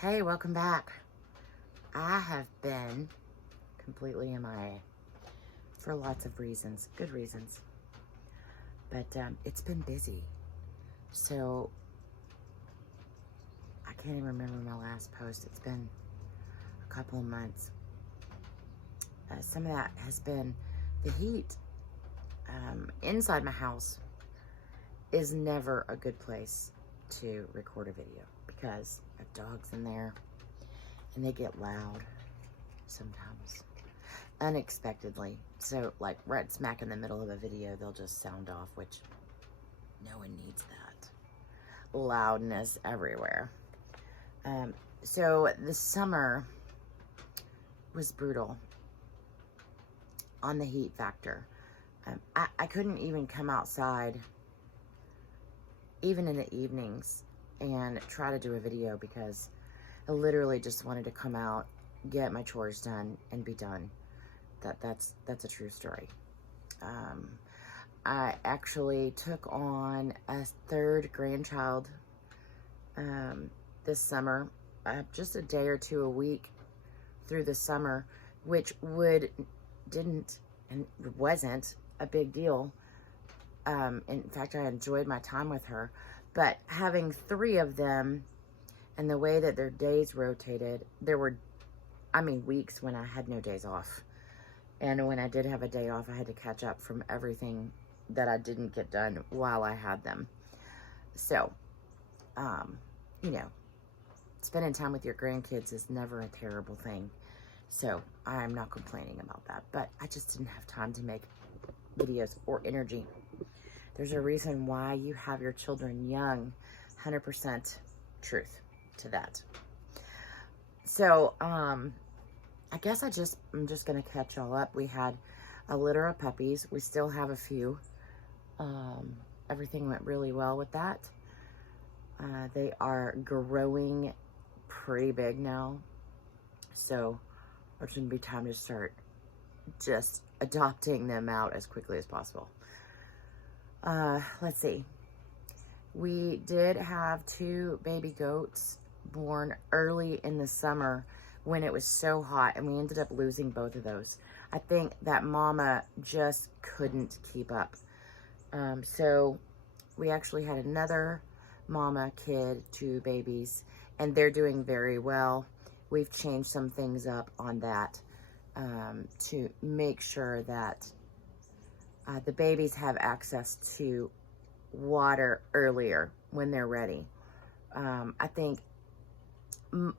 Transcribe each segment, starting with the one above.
Hey, welcome back. I have been completely MIA for lots of reasons, good reasons, but it's been busy. So I can't even remember my last post. It's been a couple of months. Some of that has been the heat. Inside my house is never a good place to record a video because I have dogs in there and they get loud sometimes unexpectedly. So like right smack in the middle of a video, they'll just sound off, which no one needs that loudness everywhere. So the summer was brutal on the heat factor. I couldn't even come outside even in the evenings and try to do a video because I literally just wanted to come out, get my chores done, and be done. That's a true story. I actually took on a third grandchild this summer, just a day or two a week through the summer, which didn't and wasn't a big deal. In fact, I enjoyed my time with her, but having 3 of them and the way that their days rotated, there were, weeks when I had no days off. And when I did have a day off, I had to catch up from everything that I didn't get done while I had them. So, spending time with your grandkids is never a terrible thing. So I'm not complaining about that, but I just didn't have time to make videos or energy. There's a reason why you have your children young, 100% truth to that. So, I guess I'm just going to catch y'all up. We had a litter of puppies. We still have a few. Everything went really well with that. They are growing pretty big now. So it's going to be time to start just adopting them out as quickly as possible. Let's see. We did have 2 baby goats born early in the summer when it was so hot, and we ended up losing both of those. I think that mama just couldn't keep up. So we actually had another mama kid, 2 babies, and they're doing very well. We've changed some things up on that to make sure that the babies have access to water earlier when they're ready. I think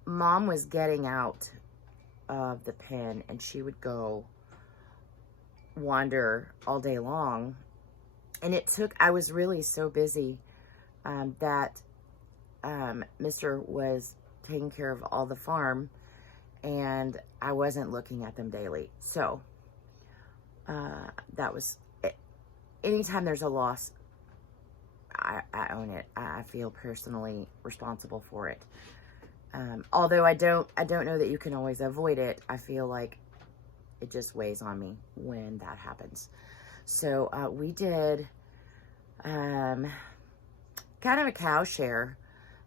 mom was getting out of the pen and she would go wander all day long. And I was really so busy that Mr. was taking care of all the farm and I wasn't looking at them daily. So that was it. Anytime there's a loss, I own it. I feel personally responsible for it. Although I don't know that you can always avoid it. I feel like it just weighs on me when that happens. So we did kind of a cow share,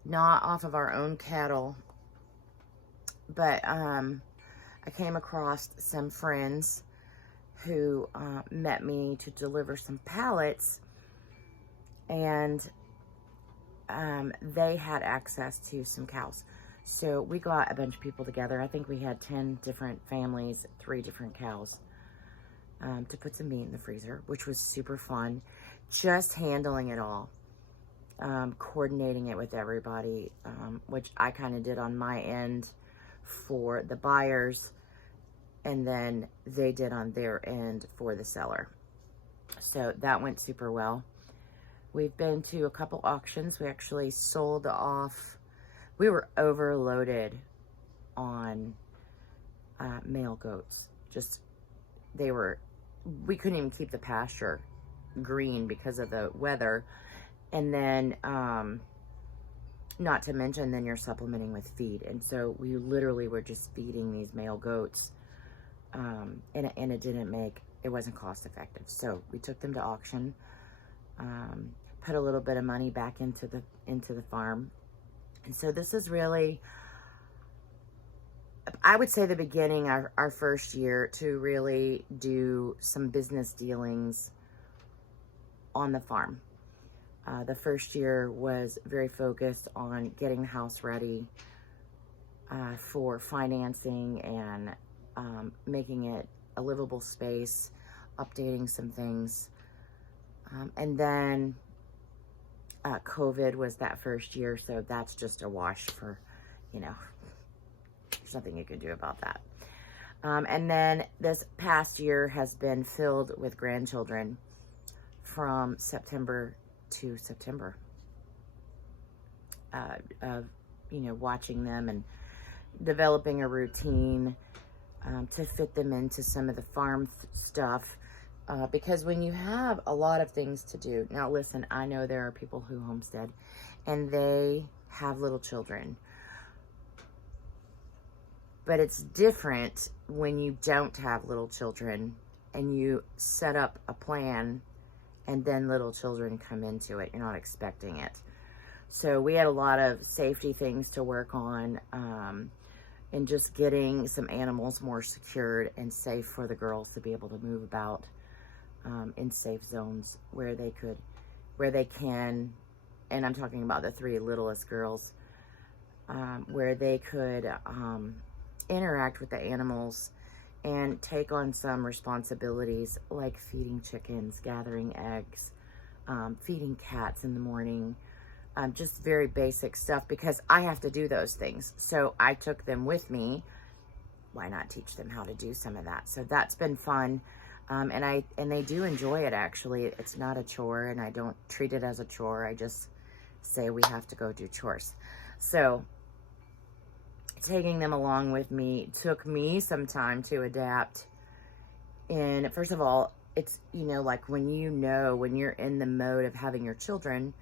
not off of our own cattle, but I came across some friends who met me to deliver some pallets, and they had access to some cows. So we got a bunch of people together. I think we had 10 different families, 3 different cows, to put some meat in the freezer, which was super fun. Just handling it all, coordinating it with everybody, which I kind of did on my end for the buyers, and then they did on their end for the seller. So that went super well. We've been to a couple auctions. We actually sold off. We were overloaded on male goats. We couldn't even keep the pasture green because of the weather. And then, not to mention, then you're supplementing with feed. And so we literally were just feeding these male goats. And it wasn't cost effective. So we took them to auction, put a little bit of money back into the farm. And so this is really I would say the beginning, our first year, to really do some business dealings on the farm. The first year was very focused on getting the house ready for financing and making it a livable space, updating some things. And then COVID was that first year, so that's just a wash for, you know, there's nothing you can do about that. And then this past year has been filled with grandchildren from September to September, of, you know, watching them and developing a routine to fit them into some of the farm stuff. Because when you have a lot of things to do, now listen, I know there are people who homestead and they have little children, but it's different when you don't have little children and you set up a plan and then little children come into it. You're not expecting it. So we had a lot of safety things to work on, and just getting some animals more secured and safe for the girls to be able to move about in safe zones where they can, and I'm talking about the 3 littlest girls, where they could interact with the animals and take on some responsibilities like feeding chickens, gathering eggs, feeding cats in the morning, just very basic stuff, because I have to do those things. So I took them with me. Why not teach them how to do some of that? So that's been fun. And they do enjoy it, actually. It's not a chore, and I don't treat it as a chore. I just say we have to go do chores. So taking them along with me took me some time to adapt. And first of all, it's, you know, like when you're in the mode of having your children,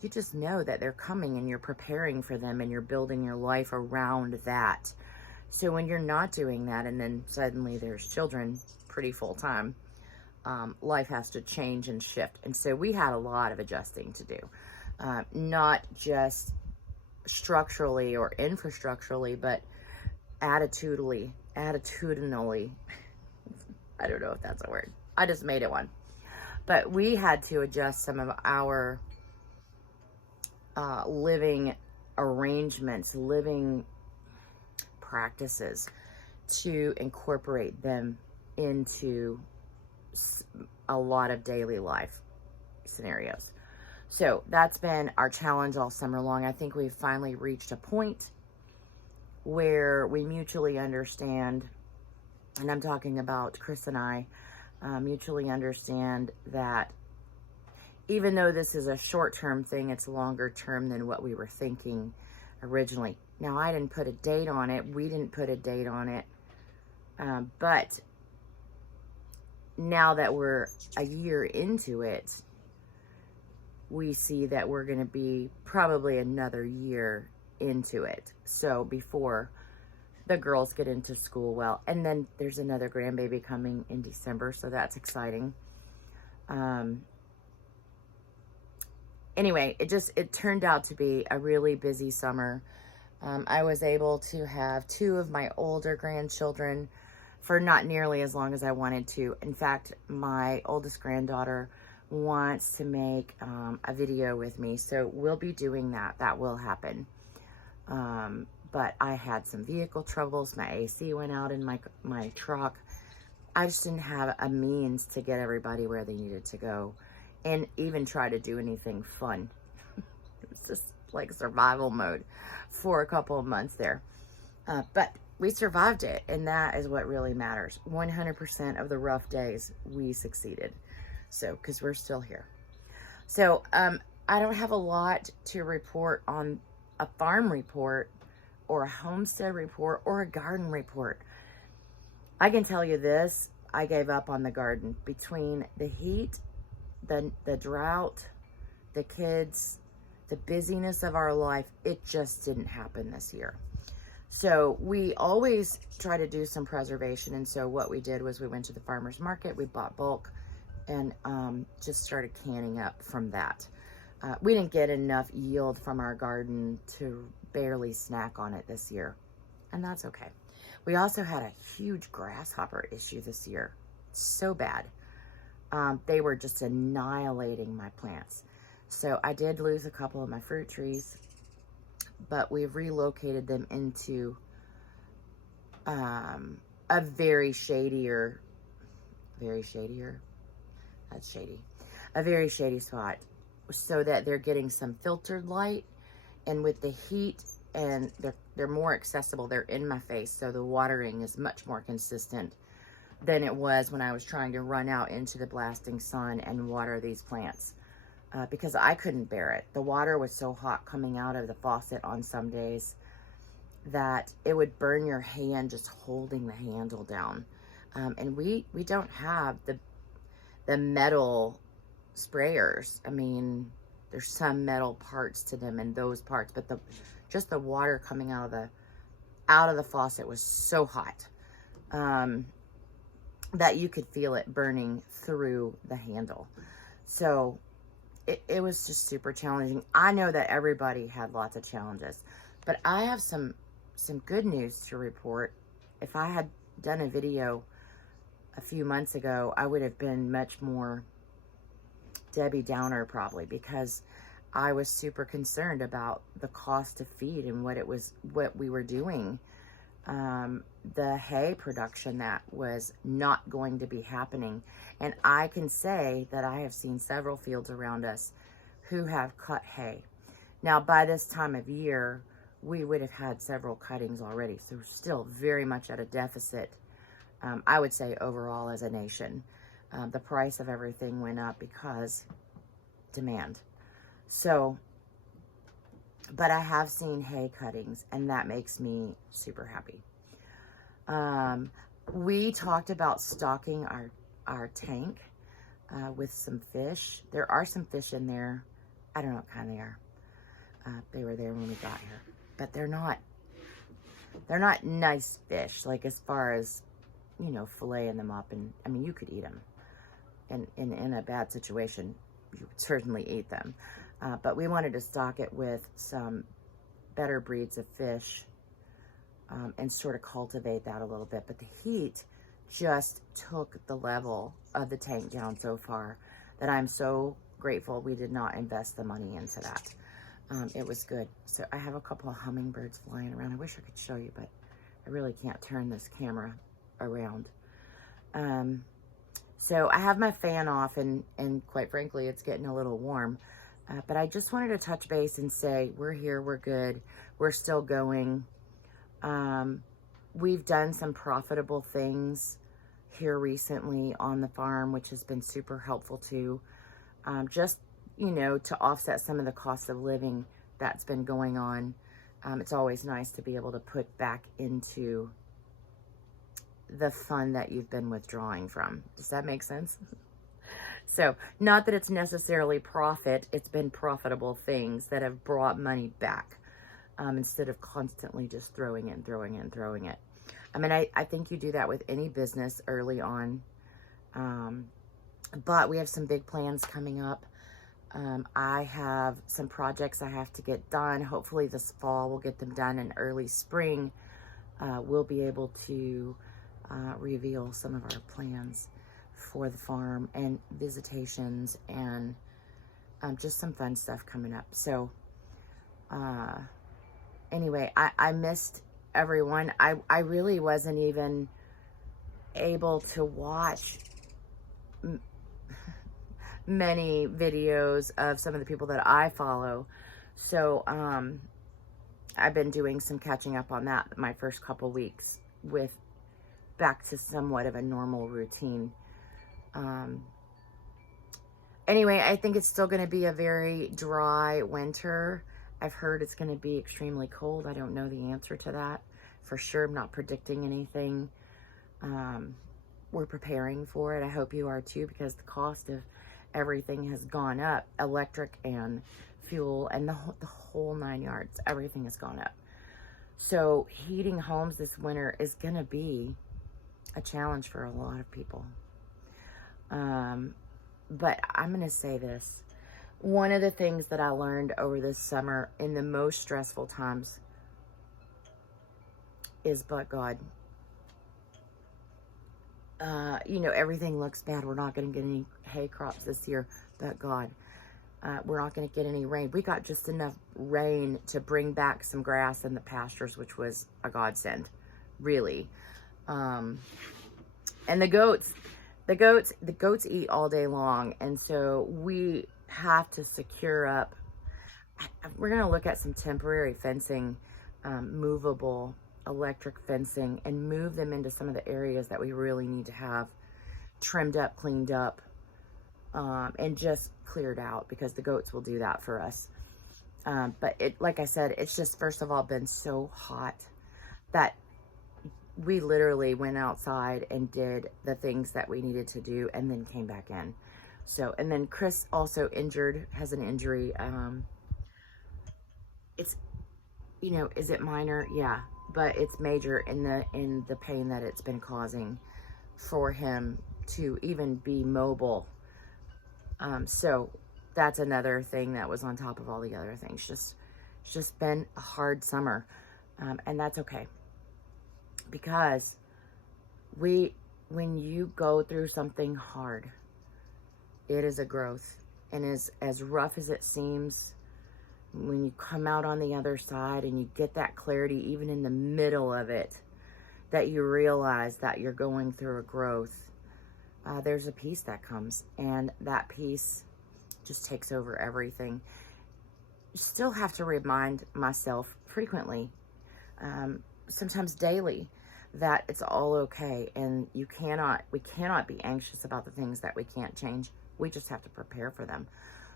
you just know that they're coming and you're preparing for them and you're building your life around that. So when you're not doing that and then suddenly there's children pretty full time, life has to change and shift. And so we had a lot of adjusting to do, not just structurally or infrastructurally, but attitudinally. I don't know if that's a word. I just made it one. But we had to adjust some of our living arrangements, living practices to incorporate them into a lot of daily life scenarios. So that's been our challenge all summer long. I think we've finally reached a point where we mutually understand, and I'm talking about Chris and I, mutually understand that even though this is a short-term thing, it's longer term than what we were thinking originally. Now, I didn't put a date on it. We didn't put a date on it. But now that we're a year into it, we see that we're going to be probably another year into it. So before the girls get into school, well, and then there's another grandbaby coming in December, so that's exciting. Anyway, it turned out to be a really busy summer. I was able to have 2 of my older grandchildren for not nearly as long as I wanted to. In fact, my oldest granddaughter wants to make a video with me, so we'll be doing that. That will happen. But I had some vehicle troubles. My AC went out in my truck. I just didn't have a means to get everybody where they needed to go and even try to do anything fun. It was just like survival mode for a couple of months there. But we survived it, and that is what really matters. 100% of the rough days, we succeeded. So, because we're still here. So, I don't have a lot to report on a farm report or a homestead report or a garden report. I can tell you this, I gave up on the garden. Between the heat, the drought, the kids, the busyness of our life, it just didn't happen this year. So we always try to do some preservation. And so what we did was we went to the farmer's market, we bought bulk, and just started canning up from that. We didn't get enough yield from our garden to barely snack on it this year. and that's okay. We also had a huge grasshopper issue this year. So bad. They were just annihilating my plants. So I did lose a couple of my fruit trees, but we've relocated them into a very shadier, that's shady, a very shady spot, so that they're getting some filtered light, and with the heat, and they're more accessible. They're in my face, so the watering is much more consistent than it was when I was trying to run out into the blasting sun and water these plants, because I couldn't bear it. The water was so hot coming out of the faucet on some days that it would burn your hand just holding the handle down. And we don't have the metal sprayers. I mean, there's some metal parts to them and those parts, but just the water coming out of the faucet was so hot that you could feel it burning through the handle. So it was just super challenging. I know that everybody had lots of challenges, but I have some good news to report. If I had done a video a few months ago, I would have been much more Debbie Downer probably, because I was super concerned about the cost of feed and what we were doing. The hay production that was not going to be happening. And I can say that I have seen several fields around us who have cut hay. Now, by this time of year, we would have had several cuttings already. So still very much at a deficit, I would say, overall as a nation. The price of everything went up because demand. So, but I have seen hay cuttings, and that makes me super happy. We talked about stocking our tank with some fish. There are some fish in there. I don't know what kind they are. They were there when we got here, but they're not nice fish, like as far as, you know, filleting them up. And I mean, you could eat them, and in a bad situation, you would certainly eat them. But we wanted to stock it with some better breeds of fish, and sort of cultivate that a little bit. But the heat just took the level of the tank down so far that I'm so grateful we did not invest the money into that. It was good. So I have a couple of hummingbirds flying around. I wish I could show you, but I really can't turn this camera around. So I have my fan off, and quite frankly, it's getting a little warm. But I just wanted to touch base and say, we're here, we're good, we're still going. We've done some profitable things here recently on the farm, which has been super helpful too. Just, you know, to offset some of the cost of living that's been going on. It's always nice to be able to put back into the fund that you've been withdrawing from. Does that make sense? So, not that it's necessarily profit, it's been profitable things that have brought money back, instead of constantly just throwing it. I mean, I think you do that with any business early on, but we have some big plans coming up. I have some projects I have to get done. Hopefully this fall we'll get them done. In early spring, we'll be able to reveal some of our plans for the farm, and visitations, and just some fun stuff coming up. So anyway, I missed everyone. I really wasn't even able to watch many videos of some of the people that I follow. So I've been doing some catching up on that my first couple weeks, with back to somewhat of a normal routine. Anyway, I think it's still going to be a very dry winter. I've heard it's going to be extremely cold. I don't know the answer to that for sure. I'm not predicting anything. We're preparing for it. I hope you are too, because the cost of everything has gone up. Electric and fuel and the whole 9 yards. Everything has gone up. So heating homes this winter is going to be a challenge for a lot of people. But I'm going to say this. One of the things that I learned over this summer in the most stressful times is but God. You know, everything looks bad. We're not going to get any hay crops this year, but God. We're not going to get any rain. We got just enough rain to bring back some grass in the pastures, which was a godsend, really. And the goats eat all day long. And so we have to secure up. We're going to look at some temporary fencing, movable electric fencing, and move them into some of the areas that we really need to have trimmed up, cleaned up, and just cleared out, because the goats will do that for us. But like I said, it's just, first of all, been so hot that we literally went outside and did the things that we needed to do and then came back in. So, and then Chris also has an injury. It's, you know, is it minor? Yeah, but it's major in the pain that it's been causing for him to even be mobile. So that's another thing that was on top of all the other things. It's just been a hard summer. And that's okay. Because when you go through something hard, it is a growth. And as rough as it seems, when you come out on the other side and you get that clarity, even in the middle of it, that you realize that you're going through a growth, there's a peace that comes, and that peace just takes over everything. You still have to remind myself frequently, sometimes daily, that it's all okay, and we cannot be anxious about the things that we can't change. We just have to prepare for them.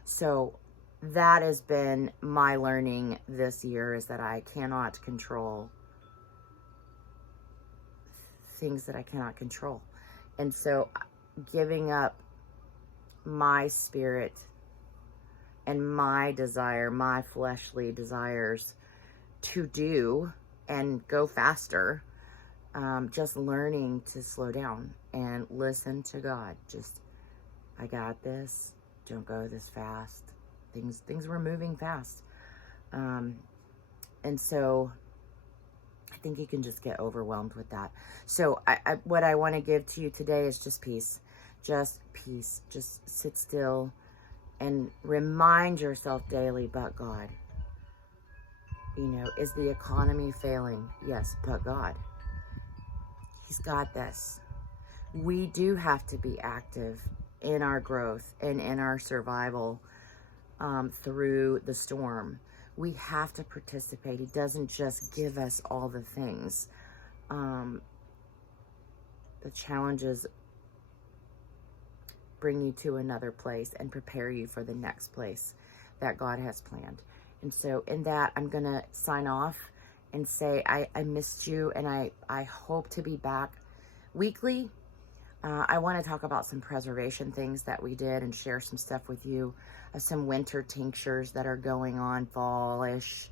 So that has been my learning this year, is that I cannot control things that I cannot control. And so giving up my spirit and my desire, my fleshly desires to do and go faster, just learning to slow down and listen to God. Just, I got this. Don't go this fast. Things were moving fast. And so I think you can just get overwhelmed with that. So what I want to give to you today is just peace. Just peace. Just sit still and remind yourself daily, but God. You know, is the economy failing? Yes, but God. He's got this. We do have to be active in our growth and in our survival through the storm. We have to participate. He doesn't just give us all the things. The challenges bring you to another place and prepare you for the next place that God has planned. And so in that, I'm going to sign off and say I missed you, and I hope to be back weekly. I want to talk about some preservation things that we did and share some stuff with you, some winter tinctures that are going on fallish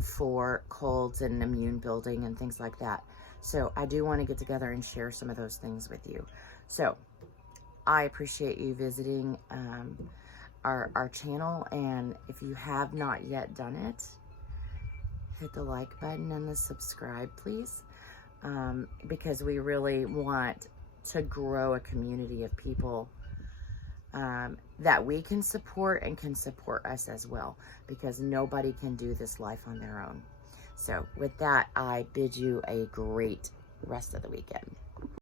for colds and immune building and things like that. So I do want to get together and share some of those things with you. So I appreciate you visiting our channel, and if you have not yet done it, hit the like button and the subscribe, please, because we really want to grow a community of people that we can support and can support us as well, because nobody can do this life on their own. So with that, I bid you a great rest of the weekend.